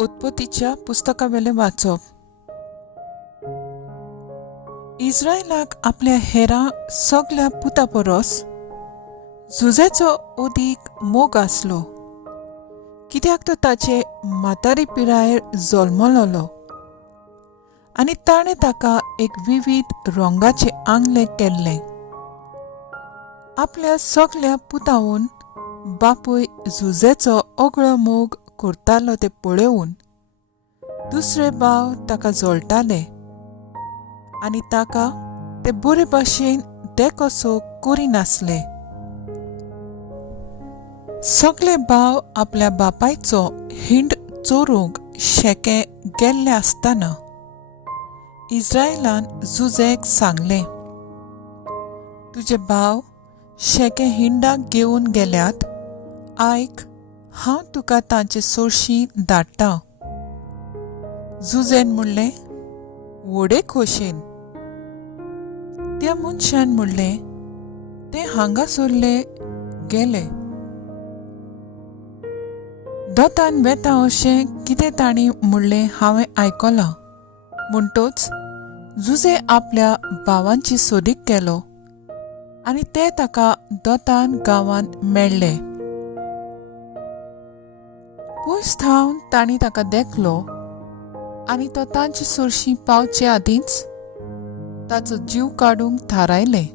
उत्पत्तीच्या पुस्तकावेले वाचप. इस्रायलाक आपल्या हेरा सगळ्या पुता परस झुजेचो अदीक मोग आसलो, कित्याक तो ताचे म्हातारी पिरायेर जल्मलोलो आनी ताणें ताका एक विविध रंगाचे आंगले केल्ले. आपल्या सगळ्या पुतावून बापूय झुजेचो ओगळो मोग करतालो ते पळोवन दुसरे भाव ताका जोडटाले आनी ताका ते बरे भाशेन देखोसो करिनासले. सगळे भाव आपल्या बापायचो हिंड चोरूंक शेके गेल्ले आसतना इस्रायलान झुजेक सांगले, तुजे भाव शेके हिंडाक घेवन गेल्यात, आयक, हांव तुका तांचे सोर्शी धाडटां. झुजेन म्हणलें, व्हडे खोशेन. त्या मनशान म्हणलें, ते हांगासरले गेले. दोतान वेता अशें कितें तांणी म्हणलें हांवें आयकलां. म्हणटोच झुजे आपल्या भावांची सोदीक केलो आनी ते ताका दोतान गांवांत मेळ्ळे. पयस थावन तांणी ताका देखलो आनी तो तांचे सोर्शी पावचे आदींच ताचो जीव काडूंक थारायलें.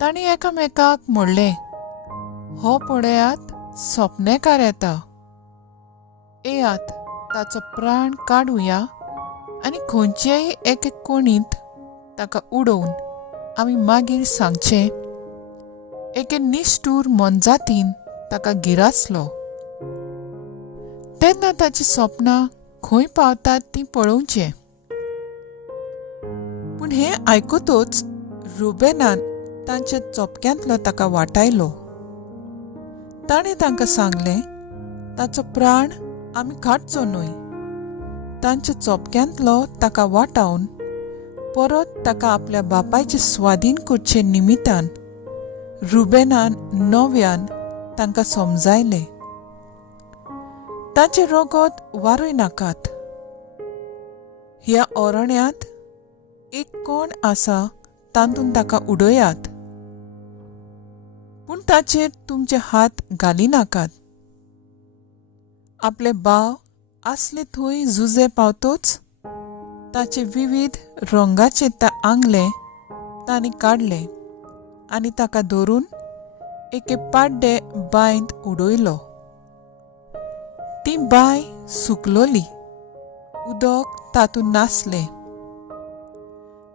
तांणी एकामेकाक म्हणलें, हो पळयात, सोपनेकार येता. येयात, ताचो प्राण काडुया आनी खंयचेय एके कोणींत ताका उडोवन आमी मागीर सांगचें. एके निश्ठूर मोनजातीन ताका गिरासलो. तेन्ना ताची सपनां खंय पावतात तीं पळोवचें. पूण हें आयकूतच रुबेनान तांच्या चोपक्यांतलो ताका वाटायलो. ताणें तांकां सांगलें, ताचो प्राण आमी काडचो न्हय. तांच्या चोपक्यांतलो ताका वाटावन परत ताका आपल्या बापायचे स्वाधीन करचे निमित्तान रुबेनान नव्यान तांकां समजायलें, तांचे रगत वारय नाकात. ह्या ओरण्यांत एक कोण आसा, तातूंत ताका उडयात, पूण ताचेर तुमचे हात घाली नाकात. आपले भाव आसले थंय झुजे पावतोच ताचे विविध रंगाचे आंगले तांणी काडले आनी ताका धरून एके पाड्डे बांयत उडयलो. ती बांय सुकलोली, उदक तातूंत नासलें.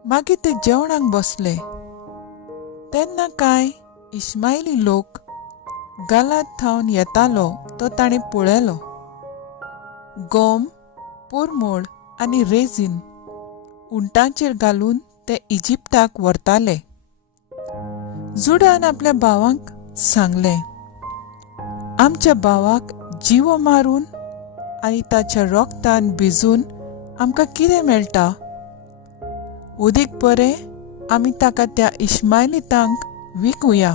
मागीर ते जेवणाक बसले. तेन्ना कांय इश्माएली लोक गालात थावन येतालो तो ताणें पळयलो. गोम, पोरमोळ आनी रेजीन उंटांचेर घालून ते इजिप्ताक व्हरताले. जुडान आपल्या भावांक सांगलें, आमच्या भावाक जिवो मारून आनी ताच्या रोगतान भिजून आमकां कितें मेळटा? उदीक बरें आमी ताका त्या इश्माएलीतांक विकुया,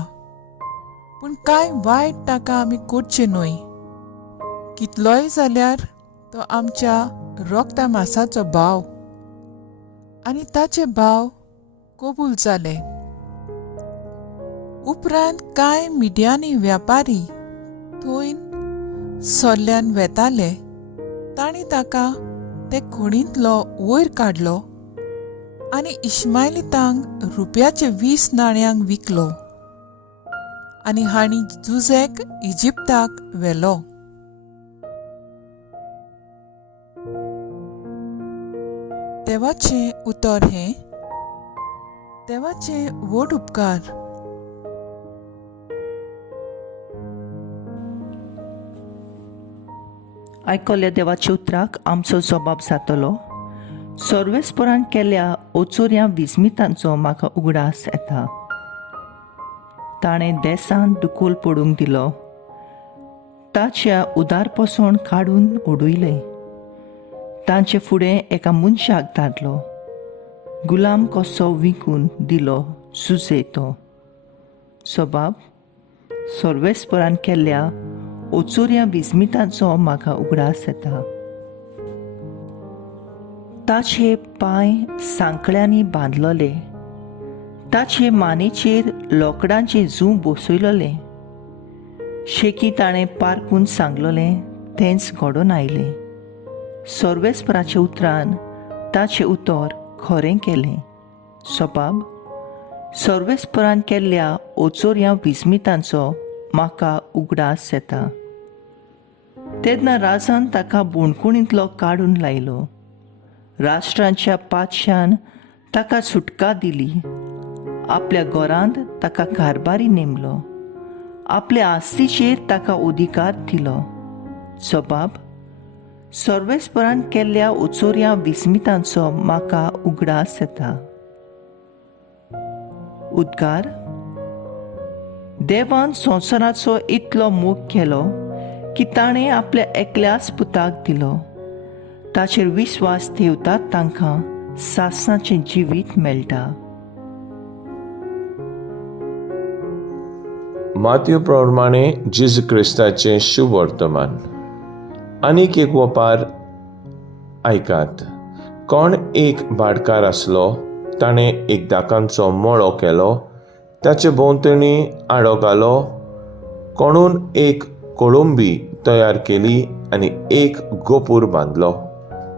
पूण कांय वायट ताका आमी करचें न्हय. कितलोय जाल्यार तो आमच्या रोगता मासाचो भाव. आनी ताचे भाव कबूल जाले. उपरांत कांय मिडियानी व्यापारी थंय सोल्ल्यान वेताले. तांणी ताका ते खणींतलो वयर काडलो आनी इश्माएलीतांक रुपयाचे 20 नाण्यांक विकलो आनी हांणी झुजेक इजिप्ताक व्हेलो. देवाचें उतर हें, देवाचे व्हड उपकार. आयकल्ल्या देवाच्या उतराक आमचो जबाब जातलो. सर्वेस्परान केल्ल्या ओचोऱ्या विस्मितांचो म्हाका उगडास येता. ताणें देसान दुखोल पडूंक दिलो, ताच्या उदार पसोण काडून उडयलें. तांचे फुडें एका मनशाक धाडलो. गुलाम कसो विकून दिलो झुजे तो. सबाब सर्वेस्परान केल्ल्या ओचोऱ्या विस्मितांचो म्हाका उगडास येता. ताचे पांय सांकळ्यांनी बांदलोले, ताचे मानेचेर लोकडांचे जू बसयलोले. शेकी ताणें पारकून सांगलोलें तेंच घडोवन आयलें. सर्वेस्पराच्या उतरान ताचें उतर खरें केलें. सोबाब, सर्वेस्परान केल्ल्या ओचोऱ्या विस्मितांचो म्हाका उगडास येता. तेन्ना राजान ताका बुणकुणींतलो काडून लायलो. राष्ट्रांच्या पादशान ताका सुटका दिली. आपल्या घरांत ताका कारभारी नेमलो. आपल्या आस्तीचेर ताका अधिकार दिलो. सोबाब, सर्वेस्परान केल्ल्या ओचोऱ्या विस्मितांचो म्हाका उगडास येता. उद्गार. देवान संवसाराचो इतलो मोग केलो की ताणें आपल्या एकल्याच पुताक दिलो. ताचेर विस्वास ठेवतात तांकां सासणाचें जिवीत मेळटा. माथ्यू प्रमाणे जेजू क्रिस्ताचें शुभ वर्तमान. आनीक एक वपार आयकात. कोण एक भाटकार आसलो. ताणें एक दाकांचो मळो केलो. ताचे भोंवतणी आडो घालो. कोणून एक कोळंबी तयार केली आनी एक गोपूर बांदलो.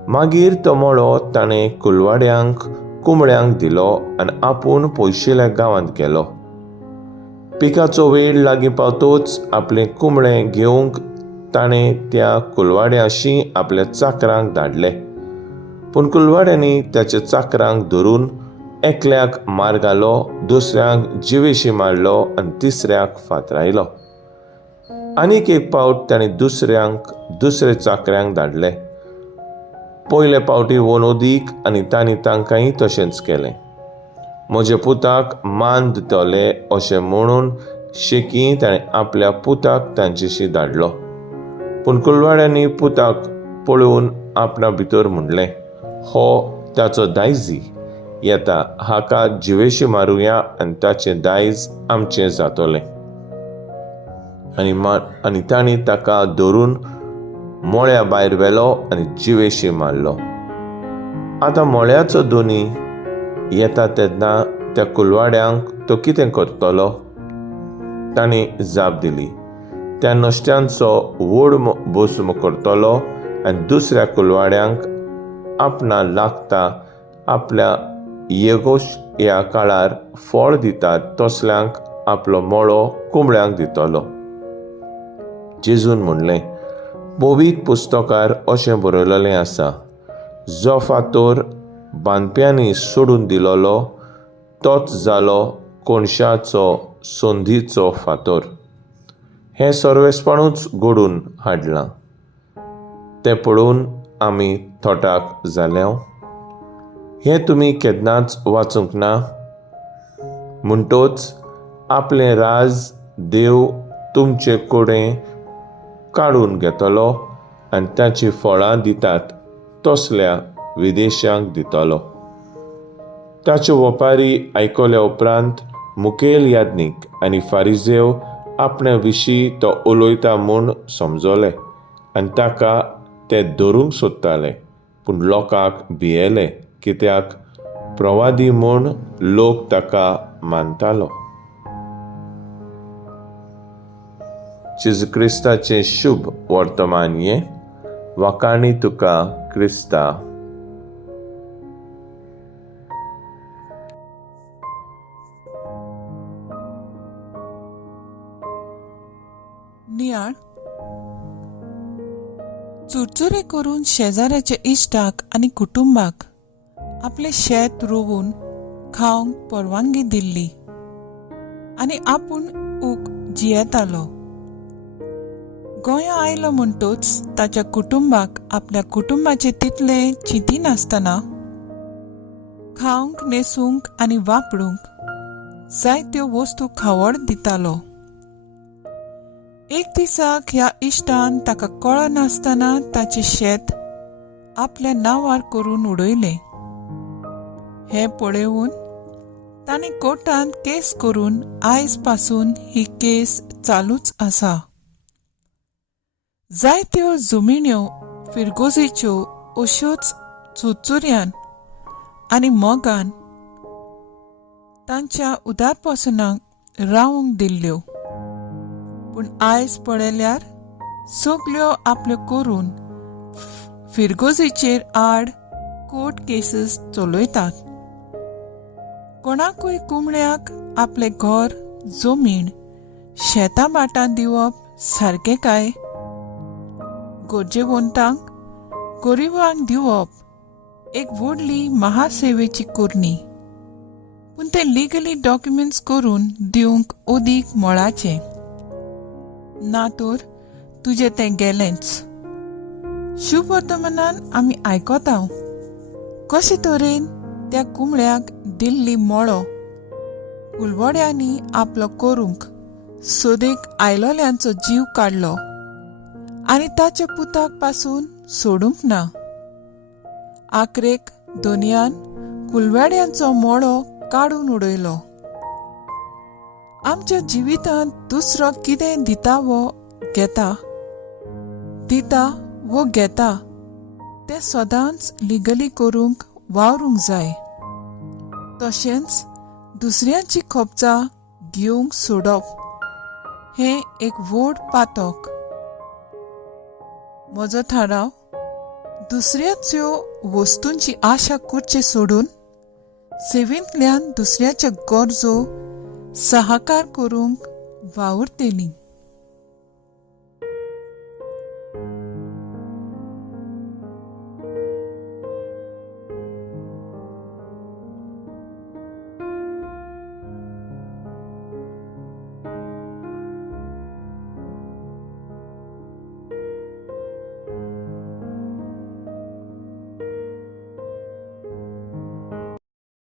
मागीर तो मळो ताणें कुलवाड्यांक कुंबळ्यांक दिलो आनी आपूण पयशिल्ल्या गांवांत गेलो. पिकाचो वेळ लागीं पावतोच आपलें कुंबळें घेवंक ताणें त्या कुलवाड्याशी आपल्या चाकरांक धाडलें. पूण कुलवाड्यांनी त्याच्या चाकरांक धरून एकल्याक मार घालो, दुसऱ्यांक जिवेशी मारलो आनी तिसऱ्याक फातरायलो. आनीक एक पावट ताणें दुसरे चाकऱ्यांक धाडले. पयले पावटी वोन ओदीक आनी तांणी तांकांय तशेंच केलें. म्हज्या पुताक मान दितले अशें म्हणून शेकी ताणें आपल्या पुताक तांचेशी धाडलो. पूण कुलवाड्यांनी पुताक पळोवन आपणा भितर म्हणलें, हो ताचो दायजी. येता, हाका जिवेशी मारुया आनी ताचें दायज आमचें जातोलें. आनी तांणी ताका धरून मोळ्या भायर व्हेलो आनी जिवेशी मारलो. आतां मोळ्याचो धोनी येता तेन्ना त्या कुलवाड्यांक तो कितें करतलो? तांणी जाप दिली, त्या नश्ट्यांचो व्हड भस्म करतलो आनी दुसऱ्या कुलवाड्यांक आपणा लागता आपल्या येगोश ह्या काळार फळ दितात तसल्यांक आपलो मळो कुंबळ्यांक दितलो. जेजून म्हणलें, पवित्र पुस्तकार अशें बरयलेलें आसा, जो फातोर बांदप्यांनी सोडून दिलोलो तोच जालो कोणशाचो संधीचो फातोर. हें सर्वेस्पणूच घडून हाडलां. तें पळोवन आमी थोटाक जाल्यांव. हें तुमी केन्नाच वाचूंक ना. म्हणटोच आपलें राज देव तुमचे कडेन काडून घेतलो आनी ताची फळां दितात तसल्या विदेशांक दितलो. ताच्यो वपारी आयकल्या उपरांत मुखेल याज्ञीक आनी फारिजेव आपण्या विशीं तो उलयता म्हूण समजले आनी ताका ते धरूंक सोदताले. पूण लोकांक भियेले, कित्याक प्रवादी म्हूण लोक ताका मानतालो. जेजू क्रिस्ताचें शुभ वर्तमान हें. वाकाणी तुका क्रिस्ता. नियाळ. चुरचुरे करून शेजाऱ्याच्या इश्टाक आनी कुटुंबाक आपले शेत रोवून खावंक परवानगी दिल्ली आनी आपूण ऊक जियेतालो. गोंया आयलो म्हणटोच ताच्या कुटुंबाक आपल्या कुटुंबाचे तितले चिंती नासतना खावंक, न्हेसूंक आनी वापरूंक जायत्यो वस्तू खावड दितालो. एक दिसाक ह्या इश्टान ताका कळनासतना ताचें शेत आपल्या नांवार करून उडयलें. हें पळयून ताणें कोर्टांत केस करून आयज पासून ही केस चालूच आसा. जायत्यो जमिण्यो फिरगोजेच्यो अश्योच चुरचुऱ्यान आनी मोगान तांच्या उदारपसनाक रावूंक दिल्ल्यो. पूण आयज पळयल्यार सगल्यो आपल्यो करून फिरगोजेचेर आड कोर्ट केसीस चलयतात. कोणाकूय कुमळ्याक आपले घर, जमीन, शेतां बाटां दिवप सारकें काय? गरजेवंतांक, गरिबांक दिवप एक व्हडली महासेवेची कुर्णी. पूण ते लिगली डॉक्युमेंट्स करून दिवंक ओदीक मोळाचें. ना तर तुजें तें गेलेंच. शुभ वर्तमानान आमी आयकतांव कशे तरेन त्या कुमळ्याक दिल्ली मोळो कुलवड्यांनी आपलो करूंक सोदेक आयलोल्यांचो जीव काडलो आनी ताच्या पुताक पासून सोडूंक ना. आखरेक दोनयान कुलवाड्यांचो मोळो काडून उडयलो. आमच्या जिवितांत दुसरो कितें दिता वो घेता तें सदांच लिगली करूंक वावरूंक जाय. तशेंच दुसऱ्यांची खबजां घेवंक सोडप हें एक व्हड पातक. म्हजो थाराव दुसऱ्याच्यो वस्तूंची आशा करचे सोडून सेवेंतल्यान दुसऱ्याच्या गरजो सहकार करूंक वावुरतली.